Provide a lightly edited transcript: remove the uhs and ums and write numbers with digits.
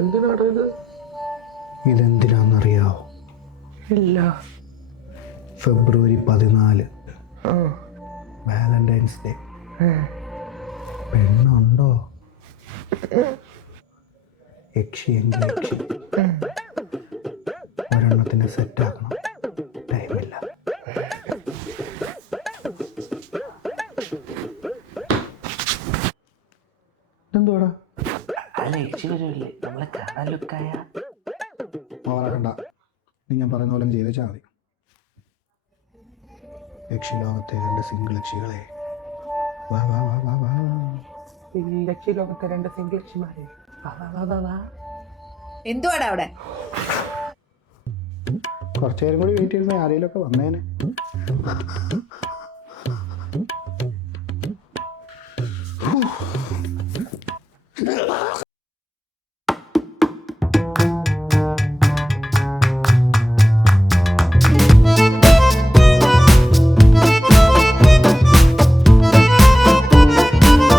എന്തിനാടാ ഇത്? ഇതെന്തിനാണെന്നറിയാവോ? ഇല്ല. ഫെബ്രുവരി 14 വാലന്റൈൻസ് ഡേ. പെണ്ണുണ്ടോ? യക്ഷിയെങ്കിൽ യക്ഷി. ഒരെണ്ണത്തിന് സെറ്റാക്കണം. ടൈമില്ല. എന്തോടാ? അല്ല, യക്ഷി വരുമല്ലേ, നമ്മളെ കാണാൻ ലുക്കായ. ഓവറാക്കണ്ട. നീ ഞാൻ പറയുന്ന പോലെ ചെയ്തേച്ചാൽ മതി. യക്ഷി ലോകത്തെ 2 സിംഗിൾ യക്ഷികളെ. വാ വാ വാ വാ വാ. യക്ഷി ലോകത്തെ 2 സിംഗിൾ യക്ഷിമാരെ. എന്തുവാടാ അവിടെ? കുറച്ചു നേരം കൂടി വെയിറ്റ് ചെയ്യുന്ന ആരെങ്കിലുമൊക്കെ വന്നേനെ.